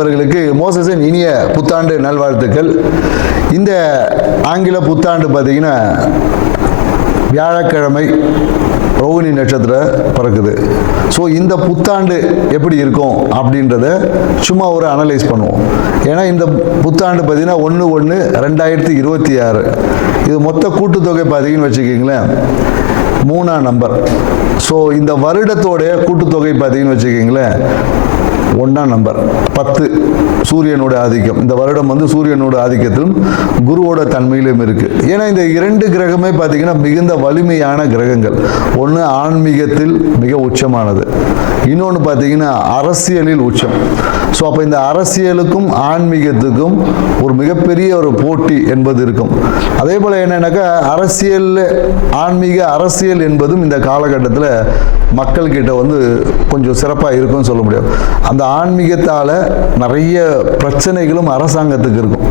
நண்பர்களுக்கு மோசஸின் இனிய புத்தாண்டு நல்வாழ்த்துக்கள். இந்த ஆங்கில புத்தாண்டு பார்த்தீங்கன்னா வியாழக்கிழமை ரோகிணி நட்சத்திரம் பிறக்குது. ஸோ இந்த புத்தாண்டு எப்படி இருக்கும் அப்படின்றத சும்மா ஒரு அனலைஸ் பண்ணுவோம். ஏன்னா இந்த புத்தாண்டு பார்த்தீங்கன்னா 1/1/2026 இது மொத்த கூட்டுத்தொகை பார்த்தீங்கன்னு வச்சுக்கிங்களேன் 3ஆம் நம்பர். ஸோ இந்த வருடத்தோட கூட்டுத்தொகை பார்த்தீங்கன்னு வச்சுக்கிங்களேன் 1ஆம் நம்பர் 10 சூரியனோட ஆதிக்கம். இந்த வருடம் வந்து சூரியனோட ஆதிக்கத்திலும் குருவோட தன்மையிலும் இருக்கு. ஏன்னா இந்த 2 கிரகமே பார்த்தீங்கன்னா மிகுந்த வலிமையான கிரகங்கள். ஒன்று ஆன்மீகத்தில் மிக உச்சமானது, இன்னொன்று பார்த்தீங்கன்னா அரசியலில் உச்சம். ஸோ அப்போ இந்த அரசியலுக்கும் ஆன்மீகத்துக்கும் ஒரு மிகப்பெரிய ஒரு போட்டி என்பது இருக்கும். அதே போல் என்னன்னாக்கா ஆன்மீக அரசியல் என்பதும் இந்த காலகட்டத்தில் மக்கள்கிட்ட வந்து கொஞ்சம் சிறப்பாக இருக்கும்னு சொல்ல முடியும். அந்த ஆன்மீகத்தால் நிறைய பிரச்சனைகளும் அரசாங்கத்துக்கு இருக்கும்.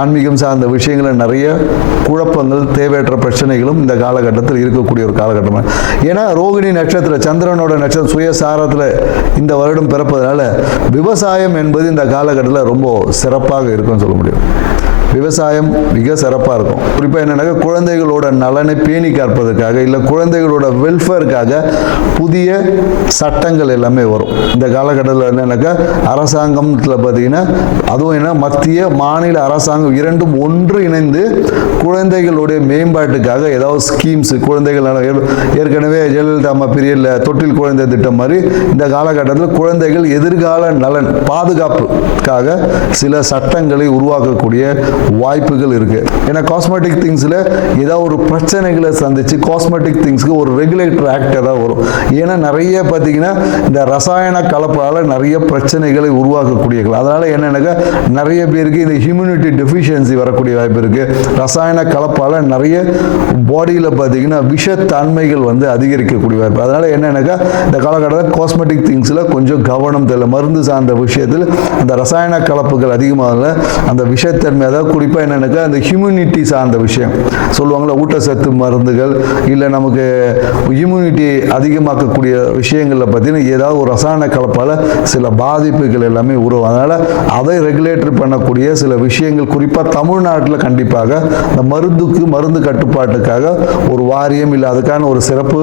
ஆன்மீகம் சார்ந்த விஷயங்களில் நிறைய குழப்பங்கள், தேவையற்ற பிரச்சனைகளும் இந்த காலகட்டத்தில் இருக்கக்கூடிய ஒரு காலகட்டம். ஏன்னா ரோகிணி நட்சத்திரம் சந்திரனோட நட்சத்திரம் சுயசாரத்தில் இந்த வருடம் பிறப்பதனால விவசாயம் என்பது இந்த காலகட்டத்தில் ரொம்ப சிறப்பாக இருக்கும்னு சொல்ல முடியும். விவசாயம் மிக சிறப்பாக இருக்கும். குறிப்பாக என்னன்னாக்கா குழந்தைகளோட நலனை பேணி காப்பதற்காக இல்லை குழந்தைகளோட வெல்ஃபேருக்காக புதிய சட்டங்கள் எல்லாமே வரும். இந்த காலகட்டத்தில் என்னன்னாக்கா அரசாங்கத்தில் பார்த்தீங்கன்னா அதுவும் என்ன மத்திய மாநில அரசாங்கம் இரண்டும் ஒன்று இணைந்து குழந்தைகளுடைய மேம்பாட்டுக்காக ஏதாவது ஸ்கீம்ஸ் குழந்தைகள் ஏற்கனவே ஜெயலலிதா அம்மா பீரியடில் தொட்டில் குழந்தை திட்டம் மாதிரி இந்த காலகட்டத்தில் குழந்தைகள் எதிர்கால நலன் பாதுகாப்புக்காக சில சட்டங்களை உருவாக்கக்கூடிய வாய்ப்புகள் இருக்கு. ஏன்னா காஸ்மெட்டிக் திங்ஸ்ல ஏதாவது ஒரு பிரச்சனைகளை சந்திச்சு காஸ்மெட்டிக் திங்ஸ்க்கு ஒரு ரெகுலேட்டர் ஆக்ட் ஏதாவது வரும். ஏன்னா நிறைய பார்த்தீங்கன்னா இந்த ரசாயன கலப்பால நிறைய பிரச்சனைகளை உருவாக்கக்கூடிய, அதனால என்னன்னாக்கா நிறைய பேருக்கு இந்த ஹியூமினிட்டி டெஃபிஷியன்சி வரக்கூடிய வாய்ப்பு இருக்கு. ரசாயன கலப்பால நிறைய பாடியில் பார்த்தீங்கன்னா விஷத்தன்மைகள் வந்து அதிகரிக்கக்கூடிய வாய்ப்பு. அதனால என்னன்னாக்கா இந்த காலகட்டத்தில் காஸ்மெட்டிக் திங்ஸ்ல கொஞ்சம் கவனம் தேவை. மருந்து சார்ந்த விஷயத்தில் அந்த ரசாயன கலப்புகள் அதிகமாக அந்த விஷத்தன்மை, அதாவது குறிப்பாக என்னன்னாக்கா அந்த ஹியூமினிட்டி சார்ந்த விஷயம் சொல்லுவாங்களா, ஊட்டச்சத்து மருந்துகள் இல்லை நமக்கு இம்யூனிட்டி அதிகமாக்கக்கூடிய விஷயங்களில் பார்த்தீங்கன்னா ஏதாவது ஒரு ரசாயன கலப்பால் சில பாதிப்புகள் எல்லாமே உருவாகும். அதனால் அதை ரெகுலேட்டர் பண்ணக்கூடிய சில விஷயங்கள் குறிப்பாக தமிழ்நாட்டில் கண்டிப்பாக இந்த மருந்து கட்டுப்பாட்டுக்காக ஒரு வாரியம் இல்லை அதுக்கான ஒரு சிறப்பு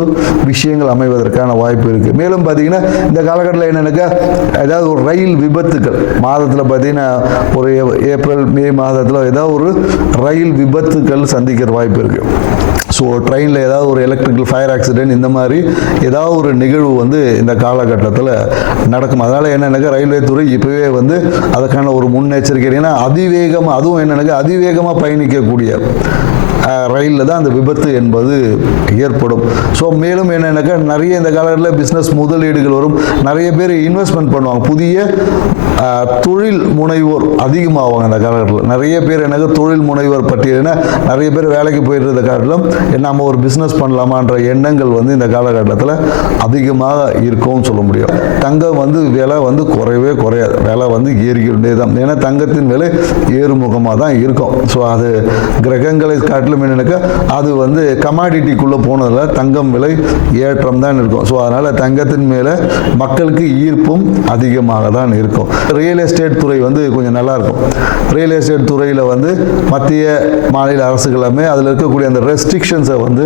விஷயங்கள் அமைவதற்கான வாய்ப்பு இருக்குது. மேலும் பார்த்தீங்கன்னா இந்த காலகட்டத்தில் என்னன்னாக்கா ஏதாவது ஒரு ரயில் விபத்துக்கள் மாதத்தில் பார்த்தீங்கன்னா ஒரு ஏப்ரல் மே மாதத்தில் ஏதாவது ஒரு ரயில் விபத்துக்கள் சந்திக்கிற வாய்ப்பு இருக்கு. ஸோ ட்ரெயினில் ஏதாவது ஒரு எலக்ட்ரிக்கல் ஃபயர் ஆக்சிடென்ட் இந்த மாதிரி ஏதாவது ஒரு நிகழ்வு வந்து இந்த காலகட்டத்தில் நடக்கும். அதனால் என்னென்னாக்கா ரயில்வே துறை இப்போவே வந்து அதுக்கான ஒரு முன்னெச்சரிக்கை. ஏன்னா அதுவும் என்னென்னாக்கா அதிவேகமாக பயணிக்கக்கூடிய ரயிலில் தான் அந்த விபத்து என்பது ஏற்படும். ஸோ மேலும் என்னென்னாக்கா நிறைய இந்த காலத்தில் பிஸ்னஸ் முதலீடுகள் வரும். நிறைய பேர் இன்வெஸ்ட்மெண்ட் பண்ணுவாங்க. புதிய தொழில் முனைவோர் அதிகமாகுவாங்க அந்த காலகட்டத்தில். நிறைய பேர் எனக்கு தொழில் முனைவோர் பட்டியல்னா நிறைய பேர் வேலைக்கு போயிட்டு இருந்த காலத்திலும் நம்ம ஒரு பிஸ்னஸ் பண்ணலாமான்ற எண்ணங்கள் வந்து இந்த காலகட்டத்தில் அதிகமாக இருக்கும்னு சொல்ல முடியும். தங்கம் வந்து விலை வந்து குறையவே குறையாது, விலை வந்து ஏறிக்கிட்டே தான். ஏன்னா தங்கத்தின் விலை ஏறுமுகமாக தான் இருக்கும். ஸோ அது கிரகங்களை காட்டிலும் என்னன்னாக்கா அது வந்து கமாடிட்டிக்குள்ளே போனதில் தங்கம் விலை ஏற்றம் தான் இருக்கும். ஸோ அதனால் தங்கத்தின் மேலே மக்களுக்கு ஈர்ப்பும் அதிகமாக தான் இருக்கும். ரியல் எஸ்டேட் துறை வந்து கொஞ்சம் நல்லா இருக்கும். ரியல் எஸ்டேட் துறையில் வந்து மத்திய மாநில அரசுகளுமே அதில் இருக்கக்கூடிய அந்த ரெஸ்ட்ரிக்ஷன்ஸை வந்து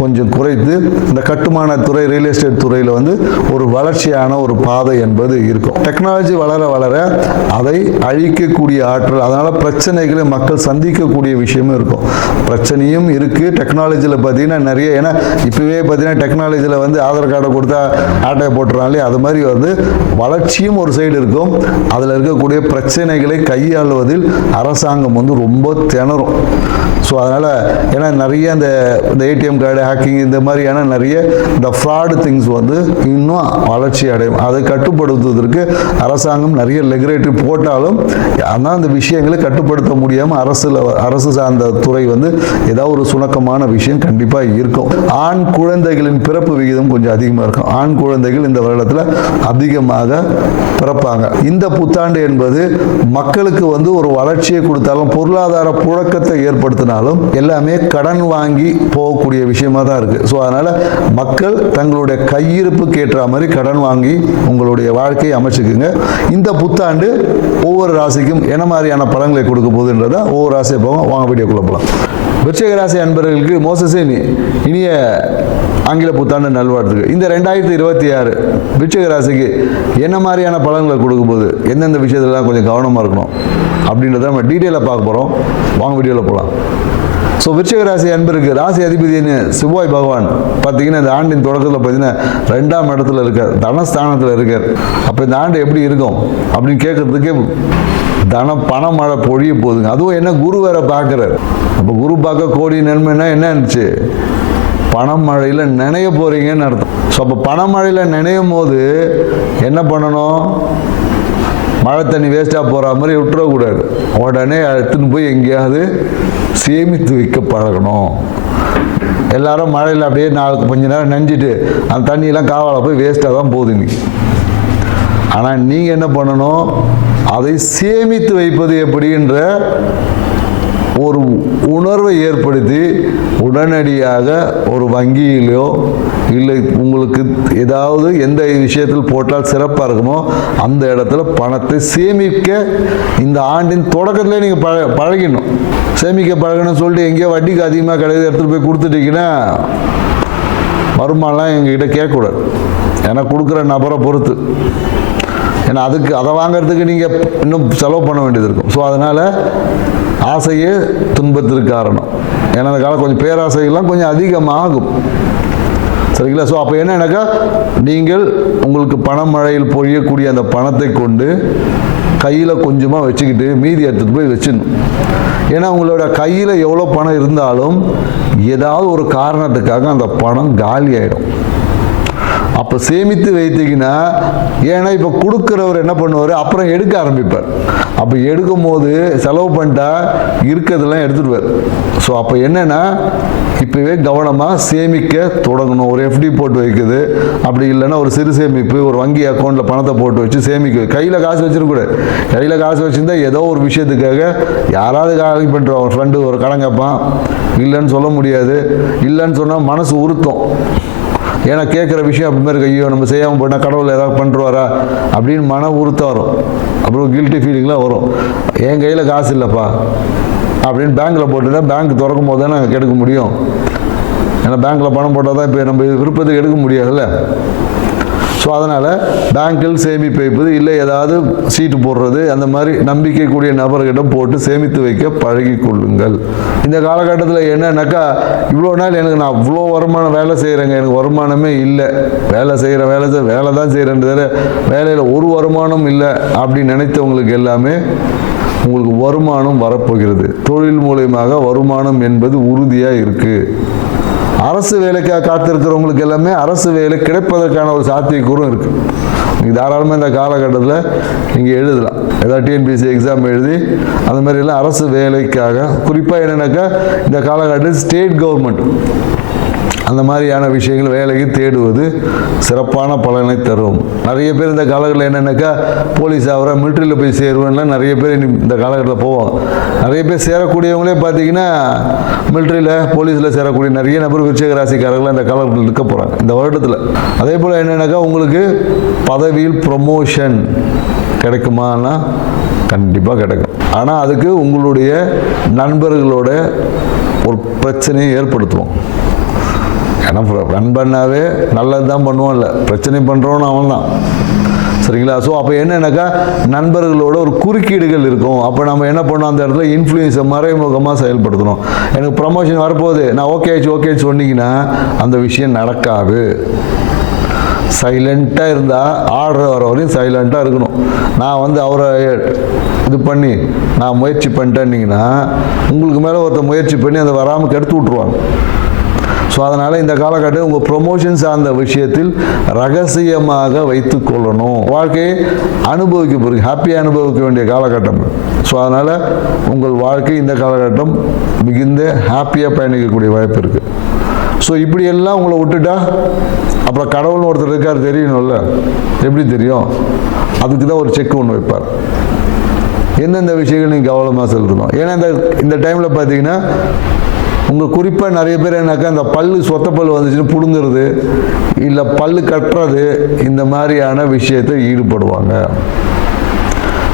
கொஞ்சம் குறைத்து இந்த கட்டுமான துறை ரியல் எஸ்டேட் துறையில் வந்து ஒரு வளர்ச்சியான ஒரு பாதை என்பது இருக்கும். டெக்னாலஜி வளர வளர அதை அழிக்கக்கூடிய ஆற்றல், அதனால் பிரச்சனைகளை மக்கள் சந்திக்கக்கூடிய விஷயமும் இருக்கும். பிரச்சனையும் இருக்குது டெக்னாலஜியில் பார்த்தீங்கன்னா நிறைய. ஏன்னா இப்போவே பார்த்தீங்கன்னா டெக்னாலஜியில் வந்து ஆதார் கார்டை கொடுத்தா ஆட்டையை போட்டுறாங்களே, அது மாதிரி வந்து வளர்ச்சியும் ஒரு சைடு இருக்கும். அதில் இருக்கக்கூடிய பிரச்சனைகளை கையாளுவதில் அரசாங்கம் வந்து ரொம்ப திணறும். ஸோ அதனால் ஏன்னா நிறைய இந்த ஏடிஎம் கார்டு ஹேக்கிங் இந்த மாதிரியான நிறைய இந்த ஃப்ராடு திங்ஸ் வந்து இன்னும் வளர்ச்சி அடையும். அதை கட்டுப்படுத்துவதற்கு அரசாங்கம் நிறைய ரெகுலேட்டரி போட்டாலும் ஆனால் அந்த விஷயங்களை கட்டுப்படுத்த முடியாமல் அரசு சார்ந்த துறை வந்து ஏதாவது ஒரு சுணக்கமான விஷயம் கண்டிப்பாக இருக்கும். ஆண் குழந்தைகளின் பிறப்பு விகிதம் கொஞ்சம் அதிகமாக இருக்கும். ஆண் குழந்தைகள் இந்த வருடத்தில் அதிகமாக பிறப்பாங்க. இந்த புத்தாண்டு என்பது மக்களுக்கு ஒரு வளர்ச்சியை கொடுத்தாலும் பொருளாதார புழக்கத்தை ஏற்படுத்தினாலும் எல்லாமே கடன் வாங்கி போகக்கூடிய விஷயமா தான் இருக்கு. ஸோ அதனால மக்கள் தங்களுடைய கையிருப்புக்கு ஏற்ற மாதிரி கடன் வாங்கி உங்களுடைய வாழ்க்கையை அமைச்சுக்குங்க. இந்த புத்தாண்டு ஒவ்வொரு ராசிக்கும் என்ன மாதிரியான பலன்களை கொடுக்க போகுதுன்றத ஒவ்வொரு ராசியை போவோம். வாங்க வீடியோக்குள்ள போகலாம். விருச்சிக ராசி அன்பர்களுக்கு மோசஸின் இனிய ஆங்கில புத்தாண்டு நல்வாழ்த்துக்கள். இந்த 2026 விருச்சிக ராசிக்கு என்ன மாதிரியான பலன்களை கொடுக்க போகுது, எந்தெந்த விஷயத்துலாம் கொஞ்சம் கவனமாக இருக்கணும் அப்படின்றத நம்ம டீட்டெயிலாக பார்க்க போகிறோம். வாங்க வீடியோவில் போகலாம். ஸோ விருச்சிக ராசி அன்பருக்கு ராசி அதிபதினு செவ்வாய் பகவான் பார்த்தீங்கன்னா இந்த ஆண்டின் தொடக்கத்தில் பார்த்தீங்கன்னா 2ஆம் இடத்துல இருக்கார், தனஸ்தானத்தில் இருக்கார். அப்போ இந்த ஆண்டு எப்படி இருக்கும் அப்படின்னு கேட்கறதுக்கே பண மழை பொழிய போகுதுங்க. அதுவும் என்ன குரு வேற பார்க்குறாரு. அப்போ குரு பார்க்க கோடி நன்மைன்னா என்ன இருந்துச்சு, பணமழையில் நினைய போறீங்கன்னு அர்த்தம். ஸோ அப்போ பணமழையில் நினையும் போது என்ன பண்ணணும், மழை தண்ணி வேஸ்ட்டாக போகிற மாதிரி விட்டுறக்கூடாது. உடனே எடுத்துன்னு போய் எங்கேயாவது சேமித்து வைக்க பழகணும். எல்லாரும் மழையில் அப்படியே கொஞ்ச நேரம் நனைஞ்சிட்டு அந்த தண்ணியெல்லாம் காவால போய் வேஸ்ட்டாக தான் போகுது இன்னைக்கு. ஆனால் நீங்கள் என்ன பண்ணணும், அதை சேமித்து வைப்பது எப்படின்ற ஒரு உணர்வை ஏற்படுத்தி உடனடியாக ஒரு வங்கியிலோ இல்லை உங்களுக்கு ஏதாவது எந்த விஷயத்தில் போட்டால் சிறப்பாக இருக்குமோ அந்த இடத்துல பணத்தை சேமிக்க இந்த ஆண்டின் தொடக்கத்திலே நீங்கள் பழகிடணும். சேமிக்க பழகணும்னு சொல்லிட்டு எங்கேயோ வட்டிக்கு அதிகமாக கிடையாது எடுத்துகிட்டு போய் கொடுத்துட்டீங்கன்னா வருமானம்லாம் எங்ககிட்ட கேட்கக்கூடாது. ஏன்னா கொடுக்குற நபரை பொறுத்து, ஏன்னா அதை வாங்கிறதுக்கு நீங்கள் இன்னும் செலவு பண்ண வேண்டியது இருக்கும். ஸோ அதனால் ஆசையே துன்பத்திற்கு காரணம். ஏன்னா அந்த காலம் கொஞ்சம் பேராசைகள்லாம் கொஞ்சம் அதிகமாகும். சரிங்களா? ஸோ அப்போ என்னன்னாக்கா நீங்கள் உங்களுக்கு பணமழையில் பொழியக்கூடிய அந்த பணத்தை கொண்டு கையில் கொஞ்சமாக வச்சுக்கிட்டு மீதி எடுத்துகிட்டு போய் வச்சிடணும். ஏன்னா உங்களோட கையில் எவ்வளோ பணம் இருந்தாலும் ஏதாவது ஒரு காரணத்துக்காக அந்த பணம் காலி ஆகிடும். அப்போ சேமித்து வைத்தீங்கன்னா, ஏன்னா இப்போ கொடுக்குறவர் என்ன பண்ணுவார், அப்புறம் எடுக்க ஆரம்பிப்பார். அப்போ எடுக்கும் போது செலவு பண்ணிட்டா இருக்கிறதெல்லாம் எடுத்துடுவார். ஸோ அப்போ என்னென்னா இப்போவே கவனமாக சேமிக்க தொடங்கணும். ஒரு எஃப்டி போட்டு வைக்குது, அப்படி இல்லைன்னா ஒரு சிறு சேமிப்பு, ஒரு வங்கி அக்கௌண்ட்டில் பணத்தை போட்டு வச்சு சேமிக்க. கையில் காசு வச்சிருக்கூடாது. கையில் காசு வச்சுருந்தா ஏதோ ஒரு விஷயத்துக்காக யாராவது காலி பண்ணுறோம், ஒரு ஃப்ரெண்டு ஒரு கடன் கேட்பான், இல்லைன்னு சொல்ல முடியாது. இல்லைன்னு சொன்னால் மனசு உறுத்தும். ஏன்னா கேட்குற விஷயம் அப்படி மாதிரி இருக்கு, ஐயோ நம்ம செய்யாமல் போட்டால் கடவுள் ஏதாவது பண்ணுறாரா அப்படின்னு மன உறுத்தம் வரும். அப்புறம் கில்ட்டி ஃபீலிங்லாம் வரும். என் கையில் காசு இல்லைப்பா அப்படின்னு பேங்க்கில் போட்டுட்டா பேங்க் திறக்கும் போது தான் நாங்கள் எடுக்க முடியும். ஏன்னா பேங்க்கில் பணம் போட்டால் தான் இப்போ நம்ம விருப்பத்துக்கு எடுக்க முடியாதுல்ல. ஸோ அதனால் பேங்கில் சேமிப்பு வைப்பது இல்லை ஏதாவது சீட்டு போடுறது அந்த மாதிரி நம்பிக்கை கூடிய நபர்கிட்ட போட்டு சேமித்து வைக்க பழகி கொள்ளுங்கள். இந்த காலகட்டத்தில் என்னன்னாக்கா இவ்வளோ நாள் நான் இவ்வளோ வருமானம் வேலை செய்கிறேங்க, எனக்கு வருமானமே இல்லை, வேலை தான் செய்கிறேன்றது வேலையில் ஒரு வருமானம் இல்லை அப்படின்னு நினைத்தவங்களுக்கு எல்லாமே உங்களுக்கு வருமானம் வரப்போகிறது. தொழில் மூலமாக வருமானம் என்பது உறுதியாக இருக்குது. அரசு வேலைக்காக காத்திருக்கிறவங்களுக்கு எல்லாமே அரசு வேலை கிடைப்பதற்கான ஒரு சாத்தியக்கூறும் இருக்குது. நீங்கள் தாராளமாக இந்த காலகட்டத்தில் நீங்கள் எழுதலாம். ஏதாவது டிஎன்பிஎஸ்சி எக்ஸாம் எழுதி அந்த மாதிரிலாம் அரசு வேலைக்காக, குறிப்பாக என்னென்னாக்கா இந்த காலகட்டத்தில் ஸ்டேட் கவர்மெண்ட் அந்த மாதிரியான விஷயங்கள் வேலைக்கு தேடுவது சிறப்பான பலனை தரும். நிறைய பேர் இந்த காலகட்டத்தில் என்னென்னாக்கா போலீஸ் ஆகிற மிலிட்ரியில் போய் சேருவேன்லாம் நிறைய பேர் இந்த காலகட்டத்தில் போவாங்க. நிறைய பேர் சேரக்கூடியவங்களே பார்த்தீங்கன்னா மிலிட்ரியில் போலீஸில் சேரக்கூடிய நிறைய நபர் விருச்சிக ராசிக்காரர்கள் இந்த காலகட்டத்தில் இருக்க போகிறாங்க இந்த வருடத்தில். அதே போல் என்னென்னாக்கா உங்களுக்கு பதவியில் ப்ரொமோஷன் கிடைக்குமானா கண்டிப்பாக கிடைக்கும். ஆனால் அதுக்கு உங்களுடைய நண்பர்களோட ஒரு பிரச்சனையை ஏற்படுத்துவோம். ஏன்னா ரன் பண்ணாவே நல்லது தான் பண்ணுவோம், இல்லை பிரச்சனை பண்ணுறோன்னு அவன் தான். சரிங்களா? ஸோ அப்போ என்னன்னாக்கா நண்பர்களோட ஒரு குறுக்கீடுகள் இருக்கும். அப்போ நம்ம என்ன பண்ணோம், அந்த இடத்துல இன்ஃப்ளூயன்ஸை மறைமுகமாக செயல்படுத்தணும். எனக்கு ப்ரமோஷன் வரப்போகுது, நான் ஓகே ஆச்சு சொன்னீங்கன்னா அந்த விஷயம் நடக்காது. சைலண்ட்டாக இருந்தால் ஆர்டர் வர வரையும் சைலண்ட்டாக இருக்கணும். நான் அவரை இது பண்ணி நான் முயற்சி பண்ணிட்டேன்னீங்கன்னா உங்களுக்கு மேலே ஒருத்தர் முயற்சி பண்ணி அதை வராமல் கெடுத்து விட்ருவாங்க. ஸோ அதனால் இந்த காலகட்டம் உங்கள் ப்ரொமோஷன் சார்ந்த விஷயத்தில் ரகசியமாக வைத்து கொள்ளணும். வாழ்க்கையை அனுபவிக்க போகிறீங்க, ஹாப்பியாக அனுபவிக்க வேண்டிய காலகட்டம். ஸோ அதனால் உங்கள் வாழ்க்கை இந்த காலகட்டம் மிகுந்த ஹாப்பியாக பயணிக்கக்கூடிய வாய்ப்பு இருக்குது. ஸோ இப்படியெல்லாம் உங்களை விட்டுட்டா அப்புறம் கடவுள்னு ஒருத்தர் இருக்கார் தெரியணும்ல. எப்படி தெரியும்? அதுக்கு தான் ஒரு செக் ஒன்று வைப்பார். எந்தெந்த விஷயங்கள் நீங்கள் கவனமாக செலுத்தணும். ஏன்னா இந்த டைமில் பார்த்தீங்கன்னா உங்கள் குறிப்பாக நிறைய பேர் என்னக்கா இந்த பல்லு சொத்த பல் வந்துச்சுன்னு பிடுங்கிறது, இல்லை பல்லு கட்டுறது, இந்த மாதிரியான விஷயத்தை ஈடுபடுவாங்க.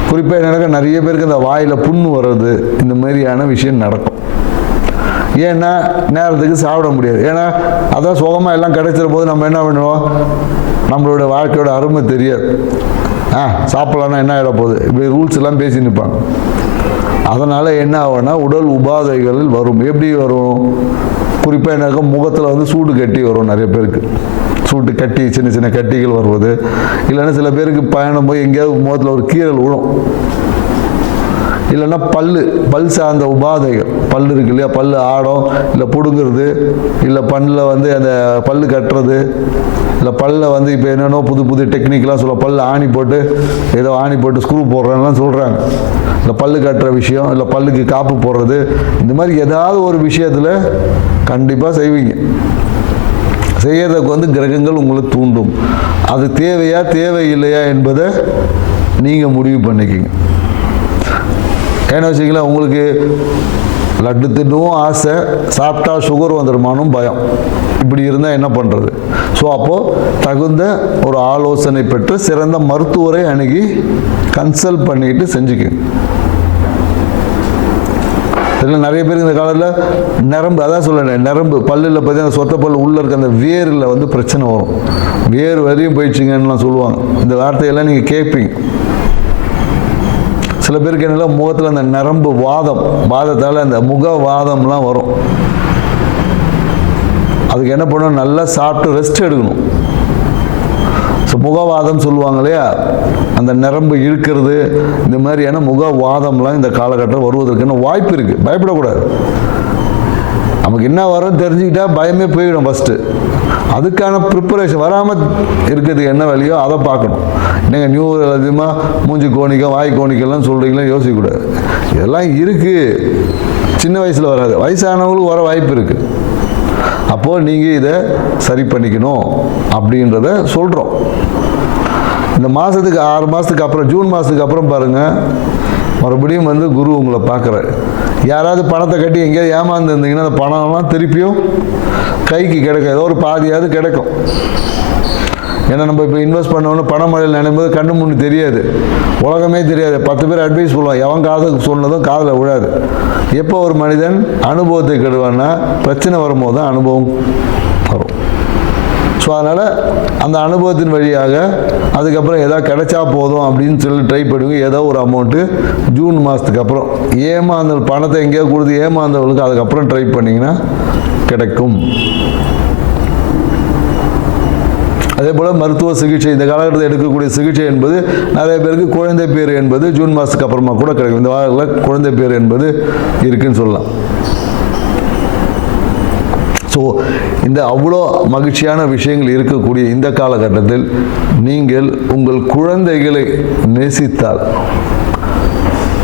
குறிப்பாக என்னக்கா நிறைய பேருக்கு இந்த வாயில் புண்ணு வர்றது, இந்த மாதிரியான விஷயம் நடக்கும். ஏன்னா நேரத்துக்கு சாப்பிட முடியாது. ஏன்னா அதான் சுகமாக எல்லாம் கிடைச்சிற போது நம்ம என்ன பண்ணுவோம், நம்மளோட வாழ்க்கையோட அருமை தெரியாது. சாப்பிட்லான்னா என்ன ஆகிட போகுது, இப்படி ரூல்ஸ் எல்லாம் பேசி நிற்பாங்க. அதனால் என்ன ஆகும்னா உடல் உபாதைகள் வரும். எப்படி வரும்? குறிப்பாக எனக்கு முகத்தில் வந்து சூடு கட்டி வரும். நிறைய பேருக்கு சூட்டு கட்டி, சின்ன சின்ன கட்டிகள் வருவது, இல்லைன்னா சில பேருக்கு பயணம் போய் எங்கேயாவது முகத்தில் ஒரு கீறல் விழும், இல்லைன்னா பல் சார்ந்த உபாதைகள், பல் இருக்கு இல்லையா, பல் ஆடம், இல்லை பிடுங்கிறது, இல்லை பல்லில் வந்து அந்த பல் கட்டுறது, இல்லை பல்லில் வந்து இப்போ என்னென்னோ புது புது டெக்னிக்லாம் சொல்ல, பல் ஆணி போட்டு ஏதோ ஆணி போட்டு ஸ்க்ரூ போடுறேன்லாம் சொல்கிறாங்க. இல்லை பல்லு கட்டுற விஷயம், இல்லை பல்லுக்கு காப்பு போடுறது, இந்த மாதிரி ஏதாவது ஒரு விஷயத்தில் கண்டிப்பாக செய்வீங்க. செய்யறதுக்கு வந்து கிரகங்கள் உங்களை தூண்டும். அது தேவையா தேவையில்லையா என்பதை நீங்கள் முடிவு பண்ணிக்கிங்க. ஏன்னா வச்சிங்களா, உங்களுக்கு லட்டு தின்னவும் ஆசை, சாப்பிட்டா சுகர் வந்துடுமானும் பயம். இப்படி இருந்தால் என்ன பண்ணுறது? ஸோ அப்போது தகுந்த ஒரு ஆலோசனை பெற்று சிறந்த மருத்துவரை அணுகி கன்சல்ட் பண்ணிட்டு செஞ்சுக்குங்க. இதில் நிறைய பேருக்கு இந்த காலத்தில் நரம்பு, அதான் சொல்லேன், நரம்பு பல்லில் பார்த்தீங்கன்னா சொத்த பல் உள்ளே இருக்க அந்த வேரில் வந்து பிரச்சனை வரும். வேர் வரையும் போயிடுச்சிங்கன்னுலாம் சொல்லுவாங்க. இந்த வார்த்தையெல்லாம் நீங்கள் கேட்பீங்க. சில பேருக்கு என்ன முகத்தில் அந்த நரம்பு வாதத்தால் அந்த முகவாதம்லாம் வரும். அதுக்கு என்ன பண்ணணும், நல்லா சாப்பிட்டு ரெஸ்ட் எடுக்கணும். ஸோ முகவாதம் சொல்லுவாங்க இல்லையா, அந்த நரம்பு இழுக்கிறது, இந்த மாதிரியான முகவாதம்லாம் இந்த காலகட்டம் வருவதற்கான வாய்ப்பு இருக்குது. பயப்படக்கூடாது. நமக்கு என்ன வரும் தெரிஞ்சுக்கிட்டா பயமே போயிடும். ஃபஸ்ட்டு அதுக்கான ப்ரிப்பரேஷன் வராமல் இருக்கிறதுக்கு என்ன வழியோ அதை பார்க்கணும். நீங்கள் நியூ அதிகமாக மூஞ்சி கோணிக்க வாய் கோணிக்கலாம் சொல்கிறீங்களா, யோசிக்கக்கூடாது. இதெல்லாம் இருக்குது, சின்ன வயசில் வராது, வயசானவங்களுக்கு வர வாய்ப்பு இருக்குது. அப்போது நீங்கள் இதை சரி பண்ணிக்கணும் அப்படின்றத சொல்கிறோம். இந்த மாதத்துக்கு 6 மாதத்துக்கு அப்புறம், ஜூன் மாதத்துக்கு அப்புறம் பாருங்கள், மறுபடியும் வந்து குரு உங்களை பார்க்குறாரு. யாராவது பணத்தை கட்டி எங்கேயாவது ஏமாந்து இருந்தீங்கன்னா அந்த பணம்லாம் திருப்பியும் கைக்கு கிடைக்கும், ஏதோ ஒரு பாதியாவது கிடைக்கும். ஏன்னா நம்ம இப்போ இன்வெஸ்ட் பண்ணோன்னு பணமழையில் நினைக்கும்போது கண்ணு முன்னு தெரியாது, உலகமே தெரியாது. 10 பேர் அட்வைஸ் சொல்லுவான், எவன் காதுக்கு சொன்னதும் காதில் விழாது. எப்போ ஒரு மனிதன் அனுபவத்தை கெடுவான்னா பிரச்சனை வரும்போது தான் அனுபவம் வரும். ஸோ அதனால் அந்த அனுபவத்தின் வழியாக அதுக்கப்புறம் எதாவது கிடைச்சா போதும் அப்படின்னு சொல்லி ட்ரை பண்ணுங்க. ஏதோ ஒரு அமௌண்ட்டு ஜூன் மாதத்துக்கு அப்புறம் ஏமாந்த பணத்தை எங்கேயாவது கொடுத்து ஏமாந்தவர்களுக்கு அதுக்கப்புறம் ட்ரை பண்ணிங்கன்னா கிடைக்கும். அதே போல் மருத்துவ சிகிச்சை, இந்த காலகட்டத்தில் எடுக்கக்கூடிய சிகிச்சை என்பது நிறைய பேருக்கு குழந்தை பேர் என்பது ஜூன் மாதத்துக்கு அப்புறமா கூட கிடைக்கும். இந்த வாரத்தில் குழந்தை பேர் என்பது இருக்குன்னு சொல்லலாம். ஸோ இந்த அவ்வளோ மகிழ்ச்சியான விஷயங்கள் இருக்கக்கூடிய இந்த காலகட்டத்தில் நீங்கள் உங்கள் குழந்தைகளை நேசித்தால்,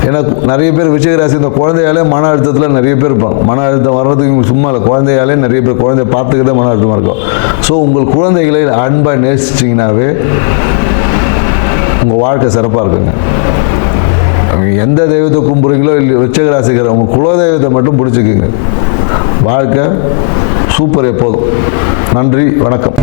ஏன்னா நிறைய பேர் விருச்சிகராசி இந்த குழந்தையாலே மன அழுத்தத்தில் நிறைய பேர் இருப்பாங்க. மன அழுத்தம் வர்றதுக்கு சும்மா இல்லை, குழந்தையாலே நிறைய பேர் குழந்தைய பார்த்துக்கிட்டே மன அழுத்தமாக இருக்கும். ஸோ உங்கள் குழந்தைகளை அன்பாக நேசிச்சிங்கனாவே உங்கள் வாழ்க்கை சிறப்பாக இருக்குங்க. எந்த தெய்வத்தை கும்பிட்றீங்களோ இல்லை, விருச்சிகராசிக்கிற உங்கள் குலதெய்வத்தை மட்டும் பிடிச்சிக்குங்க, வாழ்க்கை சூப்பர் எப்போதும். நன்றி, வணக்கம்.